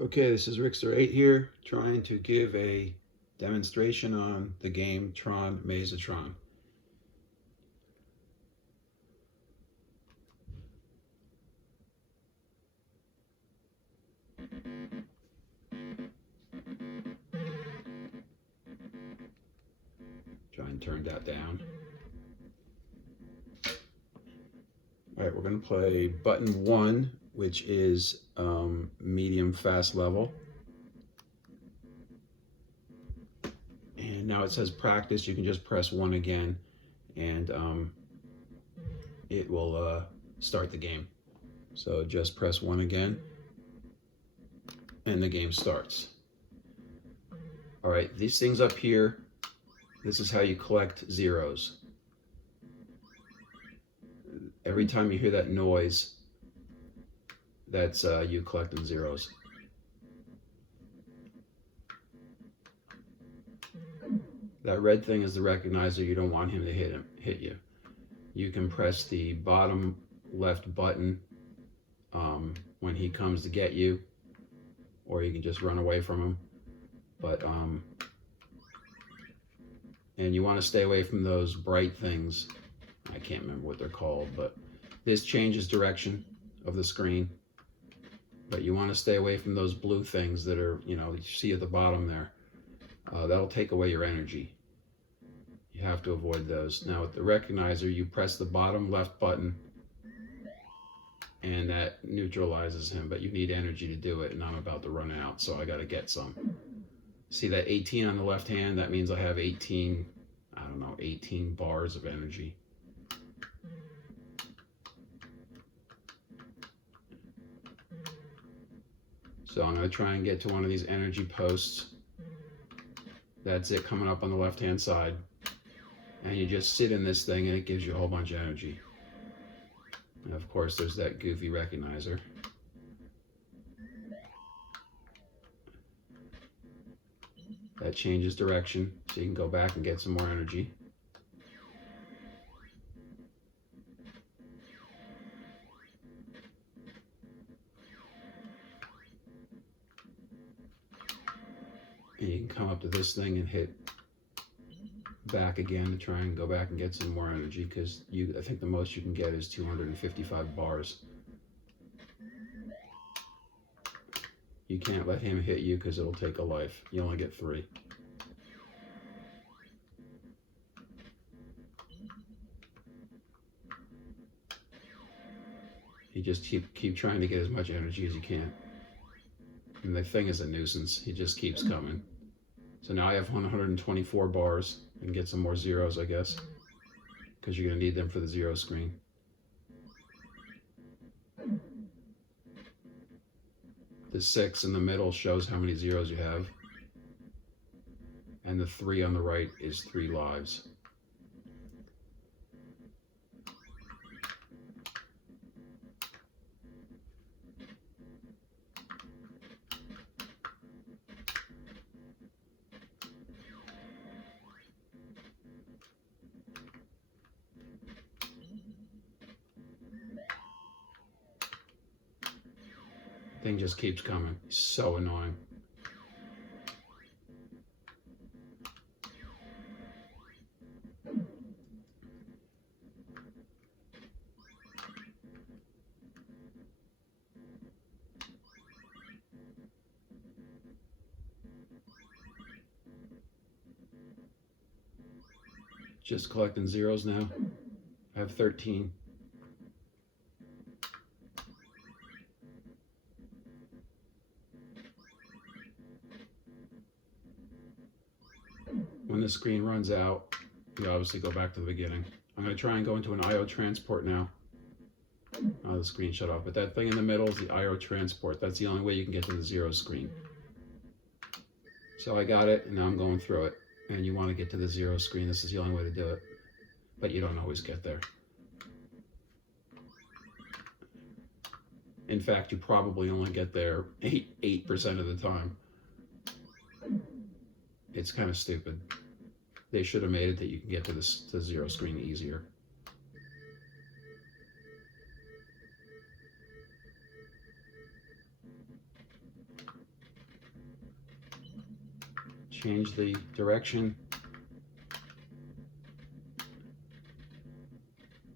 Okay, this is Rickster8 here, trying to give a demonstration on the game Tron, Maze-A-Tron. Try and turn that down. Alright, we're going to play button 1, which is medium fast level. And now it says practice. You can just press 1 again and it will start the game. So just press 1 again and the game starts. Alright, these things up here, this is how you collect zeros. Every time you hear that noise, that's you collecting zeros. That red thing is the recognizer. You don't want him to hit you. You can press the bottom left button when he comes to get you, or you can just run away from him. But and you want to stay away from those bright things. I can't remember what they're called, but this changes direction of the screen. But you want to stay away from those blue things that are, you see at the bottom there. That'll take away your energy. You have to avoid those. Now with the recognizer, you press the bottom left button and that neutralizes him, but you need energy to do it, and I'm about to run out, so I got to get some. See that 18 on the left hand? That means I have 18 bars of energy. So I'm going to try and get to one of these energy posts. That's it, coming up on the left hand side. And you just sit in this thing and it gives you a whole bunch of energy. And of course there's that goofy recognizer. That changes direction, so you can go back and get some more energy. And you can come up to this thing and hit back again to try and go back and get some more energy, because I think the most you can get is 255 bars. You can't let him hit you because it'll take a life. You only get 3. You just keep trying to get as much energy as you can. And the thing is a nuisance. He just keeps coming. So now I have 124 bars, and get some more zeros, I guess, because you're going to need them for the zero screen. The 6 in the middle shows how many zeros you have, and the 3 on the right is 3 lives. Thing just keeps coming. It's so annoying. Just collecting zeros now. I have 13. When the screen runs out, you obviously go back to the beginning. I'm going to try and go into an IO transport now. Oh, the screen shut off. But that thing in the middle is the IO transport. That's the only way you can get to the zero screen. So I got it, and now I'm going through it. And you want to get to the zero screen. This is the only way to do it. But you don't always get there. In fact, you probably only get there 8% of the time. It's kind of stupid. They should have made it that you can get to this zero screen easier. change the direction.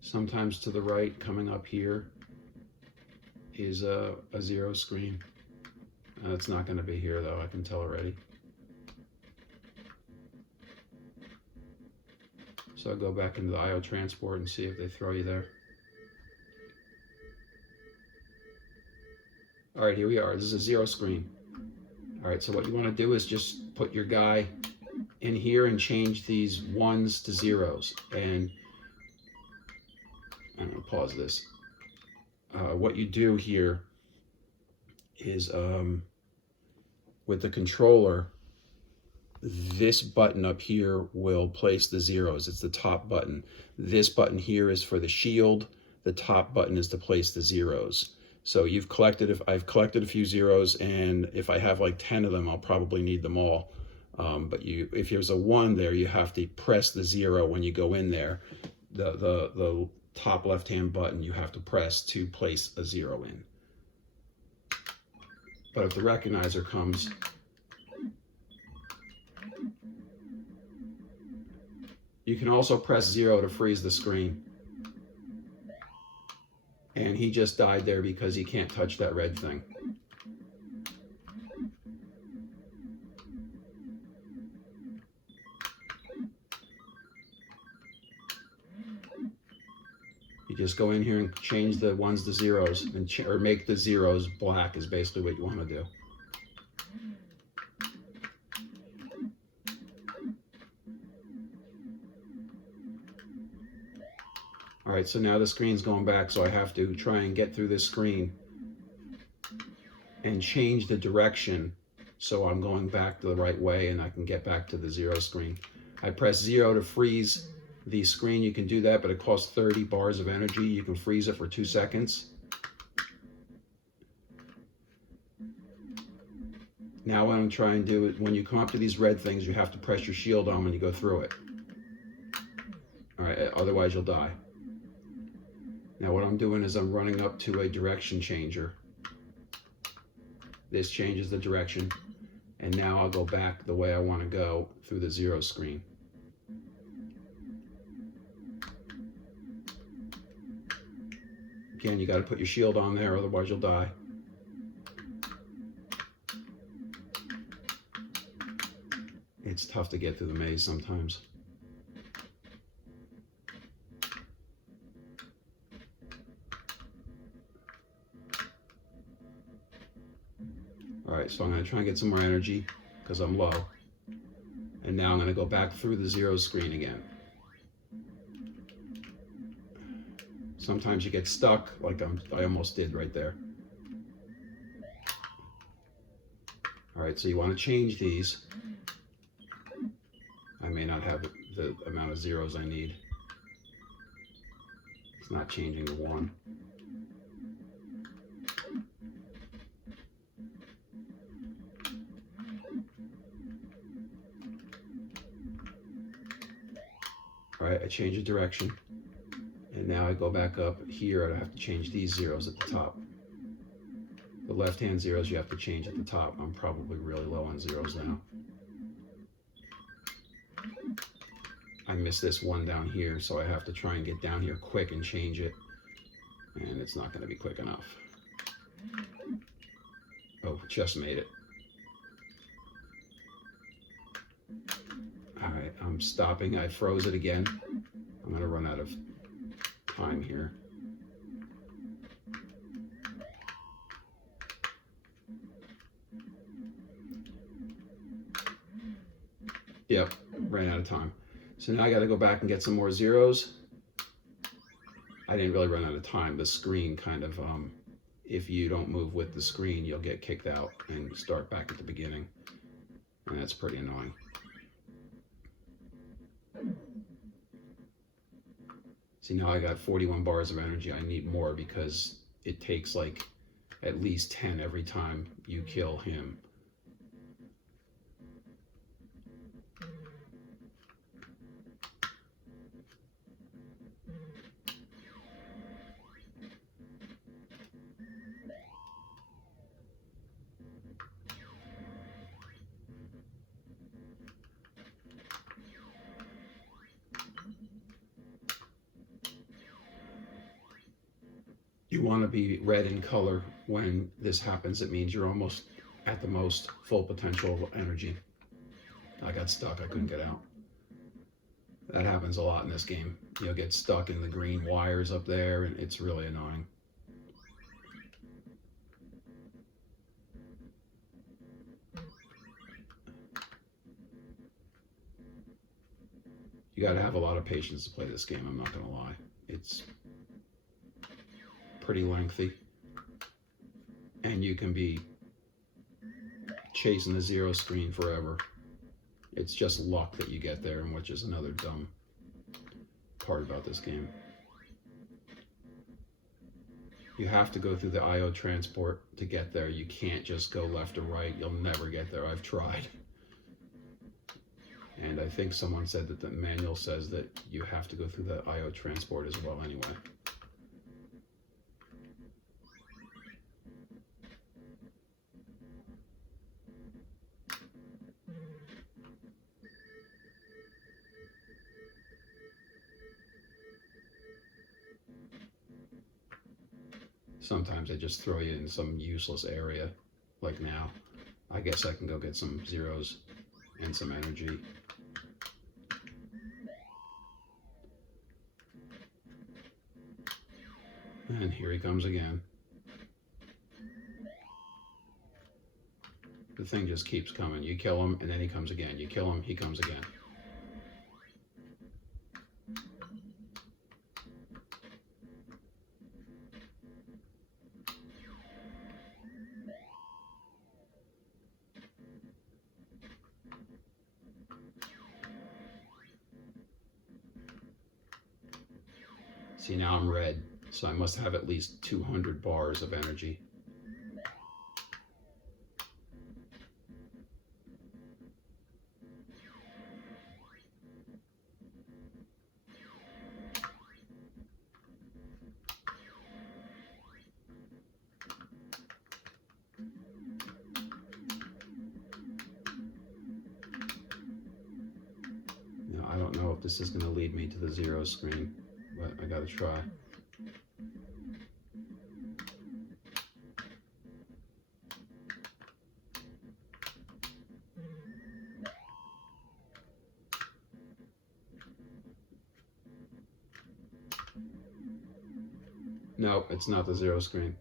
Sometimes to the right, coming up here, is a 0 screen. It's not going to be here though, I can tell already. So I'll go back into the IO transport and see if they throw you there. All right, here we are. This is a 0 screen. All right, so what you want to do is just put your guy in here and change these 1s to 0s. And I'm going to pause this. What you do here is with the controller, this button up here will place the 0s. It's the top button. This button here is for the shield. The top button is to place the 0s. So I've collected a few 0s, and if I have like 10 of them, I'll probably need them all. But if there's a 1 there, you have to press the 0 when you go in there. The top left-hand button you have to press to place a 0 in. But if the recognizer comes, you can also press 0 to freeze the screen. And he just died there because he can't touch that red thing. You just go in here and change the 1s to 0s, and or make the 0s black is basically what you want to do. All right, so now the screen's going back, so I have to try and get through this screen and change the direction so I'm going back the right way and I can get back to the 0 screen. I press 0 to freeze the screen. You can do that, but it costs 30 bars of energy. You can freeze it for 2 seconds. Now what I'm trying to do is when you come up to these red things, you have to press your shield on when you go through it. All right, otherwise you'll die. Now what I'm doing is I'm running up to a direction changer. This changes the direction, and now I'll go back the way I want to go through the 0 screen. Again, you got to put your shield on there, otherwise you'll die. It's tough to get through the maze sometimes. Alright, so I'm going to try and get some more energy because I'm low. And now I'm going to go back through the 0 screen again. Sometimes you get stuck, like I almost did right there. Alright, so you want to change these. I may not have the amount of 0s I need. It's not changing to 1. All right, I change the direction, and now I go back up here. I have to change these 0s at the top. The left-hand 0s you have to change at the top. I'm probably really low on 0s now. I missed this 1 down here, so I have to try and get down here quick and change it, and it's not going to be quick enough. Oh, just made it. All right, I'm stopping. I froze it again. I'm going to run out of time here. Yep, ran out of time. So now I got to go back and get some more 0s. I didn't really run out of time. The screen kind of, if you don't move with the screen, you'll get kicked out and start back at the beginning. And that's pretty annoying. See, now I got 41 bars of energy. I need more because it takes like at least 10 every time you kill him. You want to be red in color when this happens. It means you're almost at the most full potential of energy. I got stuck. I couldn't get out. That happens a lot in this game. You'll get stuck in the green wires up there, and it's really annoying. You got to have a lot of patience to play this game, I'm not going to lie. It's pretty lengthy, and you can be chasing the zero screen forever. It's just luck that you get there, and which is another dumb part about this game. You have to go through the IO transport to get there. You can't just go left or right. You'll never get there. I've tried. And I think someone said that the manual says that you have to go through the IO transport as well anyway. Sometimes they just throw you in some useless area, like now. I guess I can go get some zeros and some energy. And here he comes again. The thing just keeps coming. You kill him, and then he comes again. You kill him, he comes again. See, now I'm red, so I must have at least 200 bars of energy. Now, I don't know if this is going to lead me to the zero screen, but I gotta try. No, it's not the zero screen.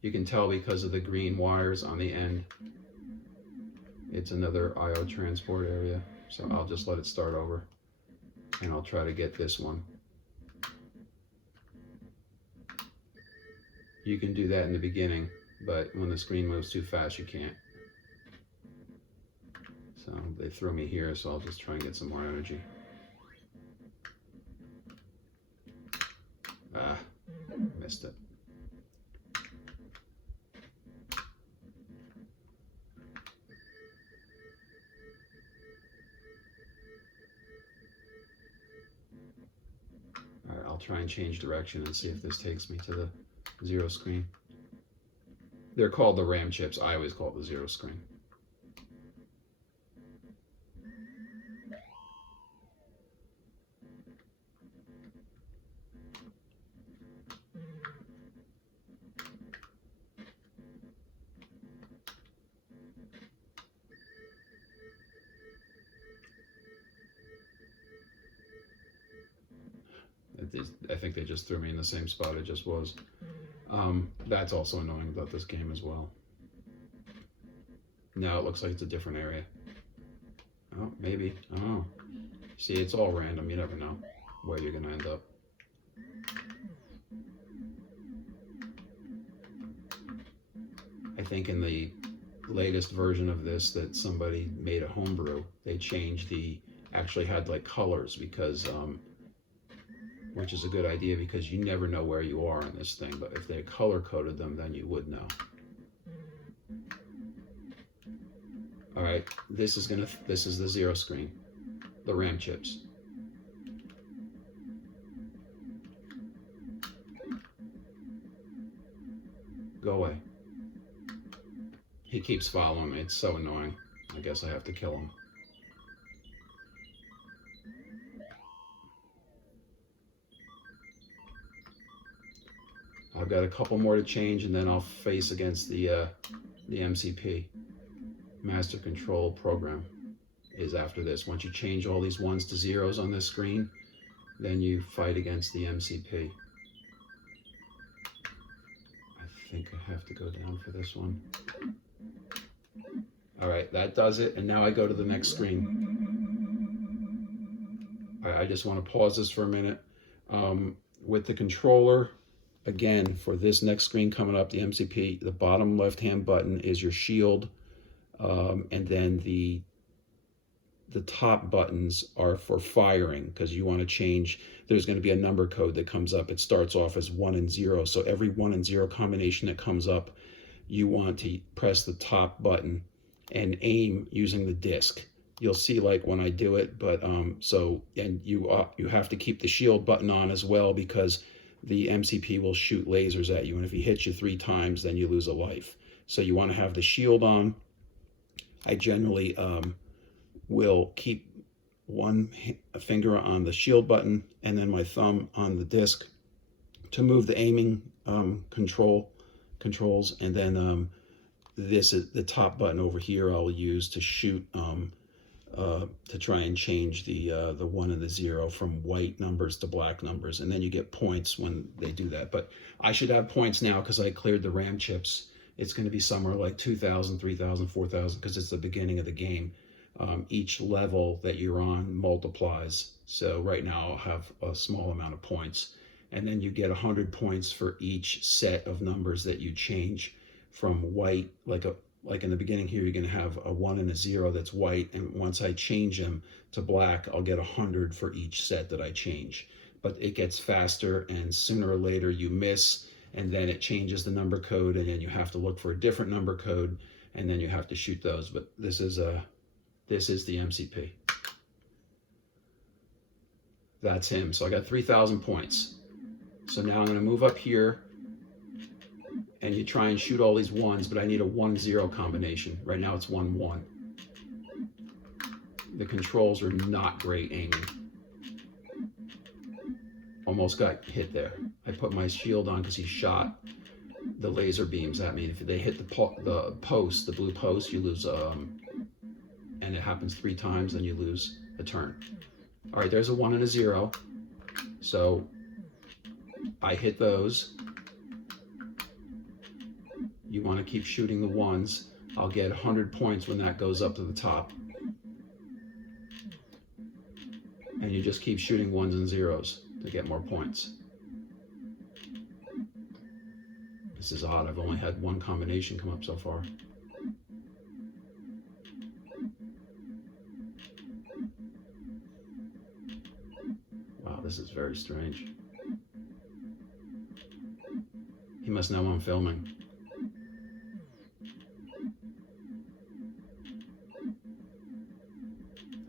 You can tell because of the green wires on the end. It's another IO transport area, so I'll just let it start over, and I'll try to get this one. You can do that in the beginning, but when the screen moves too fast, you can't. So they threw me here, so I'll just try and get some more energy. Ah, missed it. All right, I'll try and change direction and see if this takes me to the zero screen. They're called the RAM chips. I always call it the zero screen. I think they just threw me in the same spot it just was. That's also annoying about this game as well. Now it looks like it's a different area. Oh, maybe. I don't know. See, it's all random. You never know where you're going to end up. I think in the latest version of this that somebody made a homebrew, they changed actually had like colors because which is a good idea because you never know where you are in this thing, but if they color coded them, then you would know. All right, this is the zero screen, the RAM chips. Go away. He keeps following me. It's so annoying. I guess I have to kill him. I've got a couple more to change, and then I'll face against the MCP. Master Control Program is after this. Once you change all these 1s to 0s on this screen, then you fight against the MCP. I think I have to go down for this one. All right, that does it. And now I go to the next screen. All right, I just want to pause this for a minute. With the controller, again, for this next screen coming up, the MCP, the bottom left-hand button is your shield. And then the top buttons are for firing, because you want to change. There's going to be a number code that comes up. It starts off as 1 and 0. So every 1 and 0 combination that comes up, you want to press the top button and aim using the disc. You'll see like when I do it, but and you have to keep the shield button on as well, because the MCP will shoot lasers at you, and if he hits you 3 times, then you lose a life. So you want to have the shield on. I generally will keep one finger on the shield button and then my thumb on the disc to move the aiming controls, and then this is the top button over here I'll use to shoot, to try and change the 1 and the 0 from white numbers to black numbers, and then you get points when they do that. But I should have points now because I cleared the RAM chips. It's going to be somewhere like 2,000, 3,000, 4,000, because it's the beginning of the game. Each level that you're on multiplies. So right now I'll have a small amount of points. And then you get 100 points for each set of numbers that you change from white. Like in the beginning here, you're going to have a 1 and a 0 that's white. And once I change them to black, I'll get 100 for each set that I change. But it gets faster, and sooner or later you miss, and then it changes the number code, and then you have to look for a different number code, and then you have to shoot those. But this is the MCP. That's him. So I got 3,000 points. So now I'm going to move up here, and you try and shoot all these 1s, but I need a 1-0 combination. Right now it's 1-1. The controls are not great aiming. Almost got hit there. I put my shield on because he shot the laser beams at me. If they hit the post, the blue post, you lose, and it happens 3 times, then you lose a turn. All right, there's a 1 and a 0. So I hit those. You want to keep shooting the 1s. I'll get 100 points when that goes up to the top. And you just keep shooting 1s and 0s to get more points. This is odd. I've only had 1 combination come up so far. Wow, this is very strange. He must know I'm filming.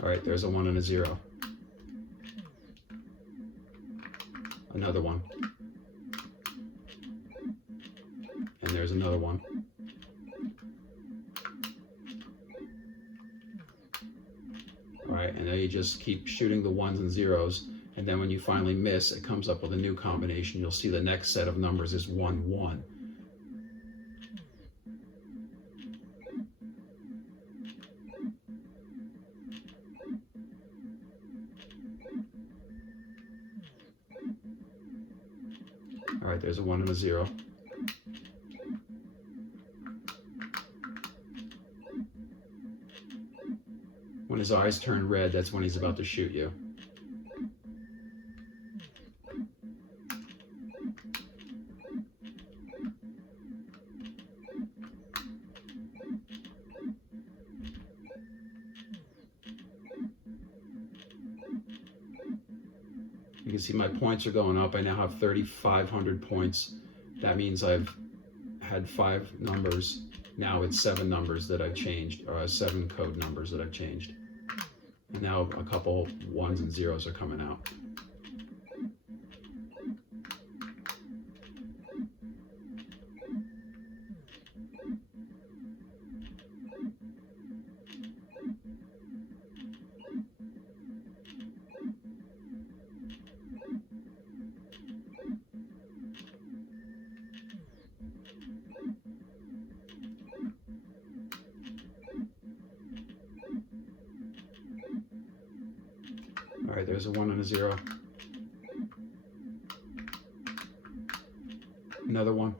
All right, there's a 1 and a 0. Another 1. And there's another 1. All right, and then you just keep shooting the 1s and 0s, and then when you finally miss, it comes up with a new combination. You'll see the next set of numbers is 1, 1. All right, there's a 1 and a 0. When his eyes turn red, that's when he's about to shoot you. You can see my points are going up. I now have 3,500 points. That means I've had 5 numbers. Now it's 7 numbers that I've changed, or 7 code numbers that I've changed. And now a couple 1s and 0s are coming out. right, there's a 1 and a 0. Another 1.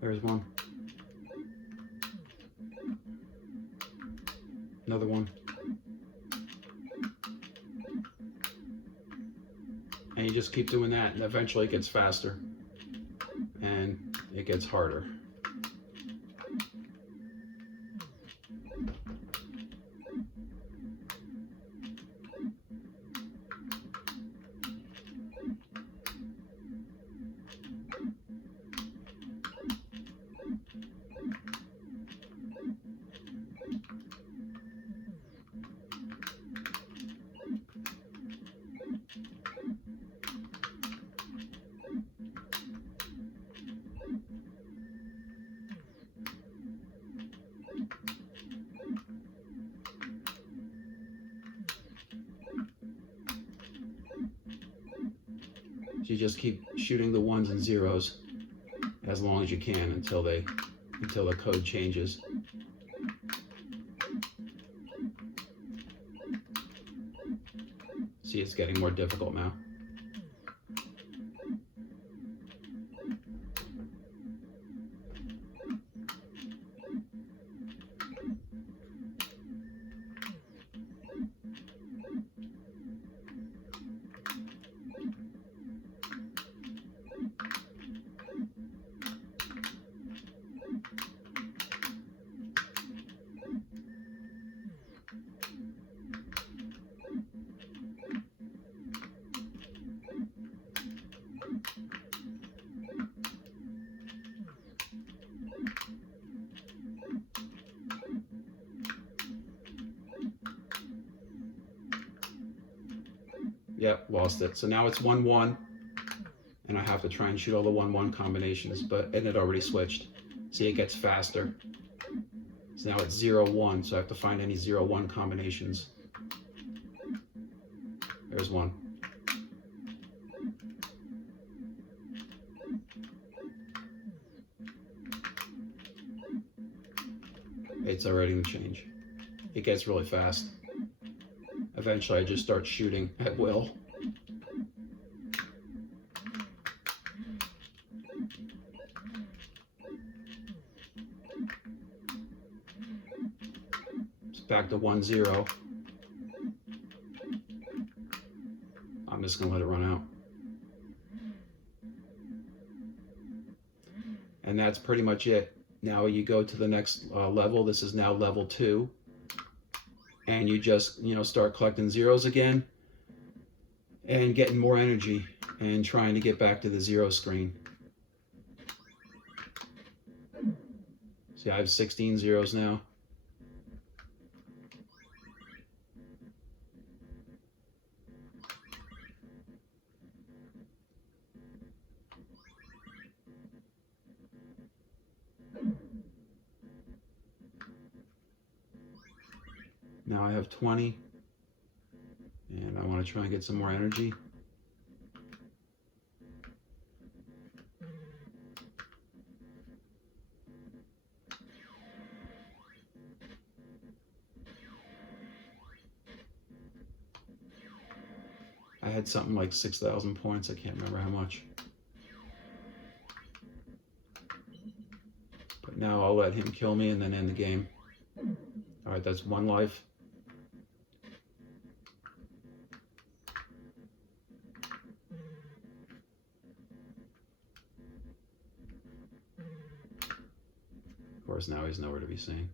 There's 1. Another 1. And you just keep doing that, and eventually it gets faster and it gets harder. You just keep shooting the 1s and 0s as long as you can until the code changes. See, it's getting more difficult now. Yep, lost it. So now it's 1-1, and I have to try and shoot all the 1-1 combinations, and it already switched. See, it gets faster. So now it's 0-1, so I have to find any 0-1 combinations. There's 1. It's already going to change. It gets really fast. Eventually, I just start shooting at will. It's back to 1-0. I'm just going to let it run out. And that's pretty much it. Now you go to the next level. This is now level 2. And you just, start collecting 0s again and getting more energy and trying to get back to the 0 screen. See, I have 16 0s now. Now I have 20, and I want to try and get some more energy. I had something like 6,000 points, I can't remember how much. But now I'll let him kill me and then end the game. All right, that's 1 life. Of course, now he's nowhere to be seen.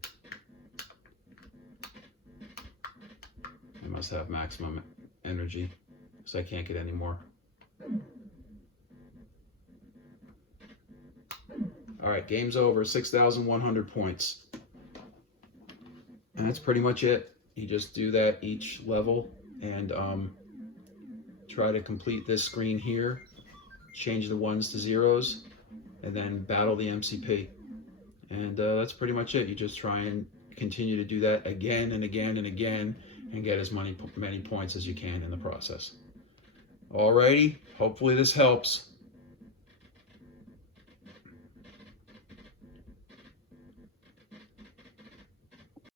I must have maximum energy, because I can't get any more. All right, game's over. 6,100 points. And that's pretty much it. You just do that each level and try to complete this screen here, change the 1s to 0s, and then battle the MCP. And that's pretty much it. You just try and continue to do that again and again and again and get as many points as you can in the process. Alrighty, hopefully this helps.